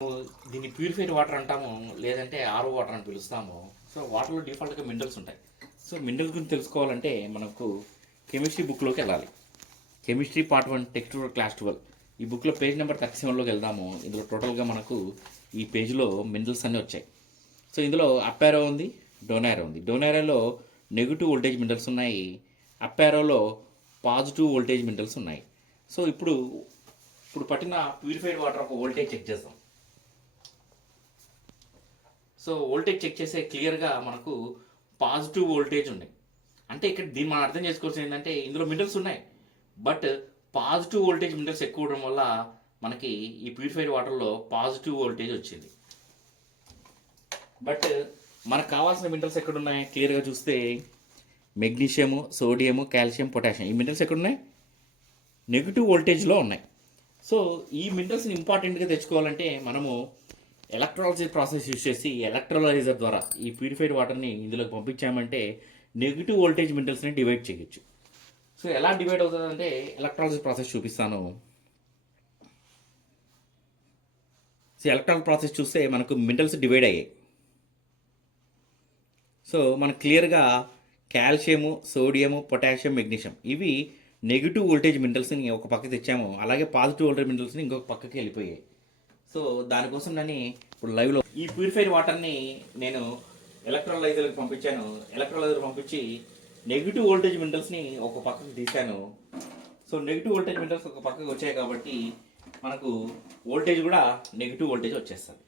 దీన్ని purified water అంటాము, లేదంటే ఆర్ఓ వాటర్ అని పిలుస్తాము. సో వాటర్లో డిఫాల్ట్గా మినరల్స్ ఉంటాయి. సో మినరల్స్ గురించి తెలుసుకోవాలంటే మనకు కెమిస్ట్రీ బుక్లోకి వెళ్ళాలి. కెమిస్ట్రీ పార్ట్ 1 టెక్స్ట్ క్లాస్ 12 ఈ బుక్లో పేజ్ నెంబర్ 37లోకి వెళ్దాము. ఇందులో టోటల్గా మనకు ఈ పేజ్లో మినరల్స్ అన్నీ వచ్చాయి. సో ఇందులో అప్ యారో ఉంది, డౌన్ యారో ఉంది. డౌన్ యారోలో నెగిటివ్ వోల్టేజ్ మినరల్స్ ఉన్నాయి, అప్ యారోలో పాజిటివ్ వోల్టేజ్ మినరల్స్ ఉన్నాయి. సో ఇప్పుడు పట్టిన ప్యూరిఫైడ్ వాటర్ ఒక వోల్టేజ్ చెక్ చేద్దాం. సో వోల్టేజ్ చెక్ చేసే క్లియర్గా మనకు పాజిటివ్ వోల్టేజ్ ఉన్నాయి. అంటే ఇక్కడ దీన్ని మనం అర్థం చేసుకోవాల్సింది ఏంటంటే ఇందులో మినరల్స్ ఉన్నాయి, బట్ పాజిటివ్ వోల్టేజ్ మినరల్స్ ఎక్కువ అవడం వల్ల మనకి ఈ ప్యూరిఫైడ్ వాటర్లో పాజిటివ్ వోల్టేజ్ వచ్చింది. బట్ మనకు కావాల్సిన మినరల్స్ ఎక్కడున్నాయి క్లియర్గా చూస్తే మెగ్నీషియము, సోడియము, కాల్షియం, పొటాషియం ఈ మినరల్స్ ఎక్కడున్నాయి? నెగిటివ్ వోల్టేజ్లో ఉన్నాయి. సో ఈ మినరల్స్ని ఇంపార్టెంట్గా తెచ్చుకోవాలంటే మనము ఎలక్ట్రాలజీ ప్రాసెస్ యూజ్ చేసి ఎలక్ట్రోలైజర్ ద్వారా ఈ ప్యూరిఫైడ్ వాటర్ని ఇందులోకి పంపించామంటే నెగిటివ్ వోల్టేజ్ మినరల్స్ని డివైడ్ చేయొచ్చు. సో ఎలా డివైడ్ అవుతుందంటే ఎలక్ట్రాలజీ ప్రాసెస్ చూపిస్తాను. సో ఎలక్ట్రాల్ ప్రాసెస్ చూస్తే మనకు మినరల్స్ డివైడ్ అయ్యాయి. సో మనకు క్లియర్గా కాల్షియము, సోడియము, పొటాషియం, మెగ్నీషియం ఇవి నెగిటివ్ వోల్టేజ్ మినరల్స్ని ఒక పక్కకి తెచ్చాము, అలాగే పాజిటివ్ వోల్టేజ్ మినరల్స్ని ఇంకొక పక్కకి వెళ్ళిపోయాయి. సో దానికోసం నేను ఇప్పుడు లైవ్లో ఈ ప్యూరిఫైడ్ వాటర్ని నేను ఎలక్ట్రోలైజర్కి పంపించాను. ఎలక్ట్రోలైజర్ పంపించి నెగిటివ్ వోల్టేజ్ మినరల్స్ని ఒక పక్కకు తీశాను. సో నెగిటివ్ వోల్టేజ్ మినరల్స్ ఒక పక్కకు వచ్చాయి కాబట్టి మనకు వోల్టేజ్ కూడా నెగిటివ్ వోల్టేజ్ వచ్చేస్తుంది.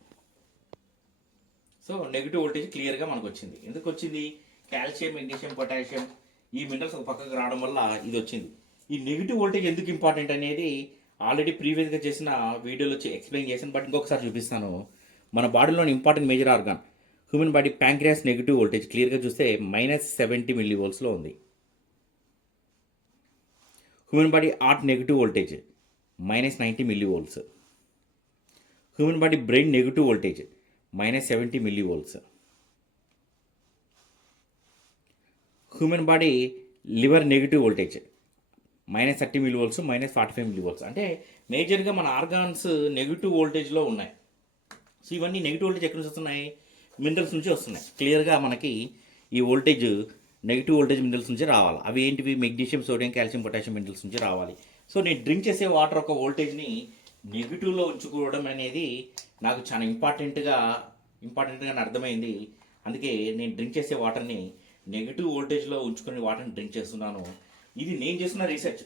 సో నెగిటివ్ వోల్టేజ్ క్లియర్గా మనకు వచ్చింది. ఎందుకు వచ్చింది? కాల్షియం, మెగ్నీషియం, పొటాషియం ఈ మినరల్స్ ఒక పక్కకు రావడం వల్ల ఇది వచ్చింది. ఈ నెగిటివ్ వోల్టేజ్ ఎందుకు ఇంపార్టెంట్ అనేది ఆల్రెడీ ప్రీవియస్గా చేసిన వీడియోలో ఎక్స్ప్లెయిన్ చేశాను, బట్ ఇంకొకసారి చూపిస్తాను. మన బాడీలోని important major organ human body pancreas negative voltage క్లియర్గా చూస్తే -70 మిల్లీవోల్ట్స్లో ఉంది. Human body heart negative voltage -90 millivolts. Human body brain negative voltage -70 మిల్లీవోల్ట్స్. Human body liver negative voltage -30 మిల్లీవోల్ట్స్, -45 మిల్లీవోల్ట్స్. అంటే మేజర్గా మన ఆర్గాన్స్ నెగిటివ్ వోల్టేజ్లో ఉన్నాయి. సో ఇవన్నీ నెగిటివ్ వోల్టేజ్ ఎక్కడి నుంచి వస్తున్నాయి? మినరల్స్ నుంచి వస్తున్నాయి. క్లియర్గా మనకి ఈ వోల్టేజ్ నెగిటివ్ వోల్టేజ్ మినరల్స్ నుంచి రావాలి. అవి ఏంటివి? Magnesium, sodium, calcium, potassium minerals నుంచి రావాలి. సో నేను డ్రింక్ చేసే వాటర్ ఒక వోల్టేజ్ని నెగిటివ్లో ఉంచుకోవడం అనేది నాకు చాలా ఇంపార్టెంట్గా నాకు అర్థమైంది. అందుకే నేను డ్రింక్ చేసే వాటర్ని నెగిటివ్ వోల్టేజ్లో ఉంచుకొని వాటర్ని డ్రింక్ చేస్తున్నాను. ఇది నేను చేస్తున్న రీసెర్చ్.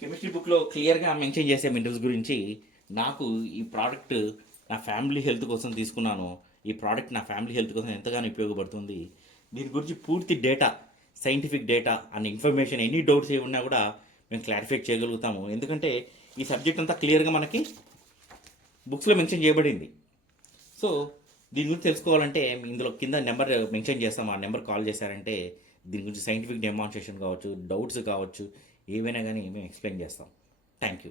కెమిస్ట్రీ బుక్లో క్లియర్గా మెన్షన్ చేసే మినరల్స్ గురించి. నాకు ఈ ప్రోడక్ట్ నా ఫ్యామిలీ హెల్త్ కోసం తీసుకున్నాను. ఈ ప్రోడక్ట్ నా ఫ్యామిలీ హెల్త్ కోసం ఎంతగానో ఉపయోగపడుతుంది. దీని గురించి పూర్తి data, scientific data and information, any doubts ఏ ఉన్నా కూడా మేము క్లారిఫై చేయగలుగుతాము. ఎందుకంటే ఈ సబ్జెక్ట్ అంతా క్లియర్గా మనకి బుక్స్లో మెన్షన్ చేయబడింది. సో దీని గురించి తెలుసుకోవాలంటే ఇందులో కింద నెంబర్ మెన్షన్ చేస్తాం. ఆ నెంబర్ కాల్ చేశారంటే దీని గురించి సైంటిఫిక్ డెమాన్స్ట్రేషన్ కావచ్చు, డౌట్స్ కావచ్చు, ఏవైనా కానీ మేము ఎక్స్ప్లెయిన్ చేస్తాం. Thank you.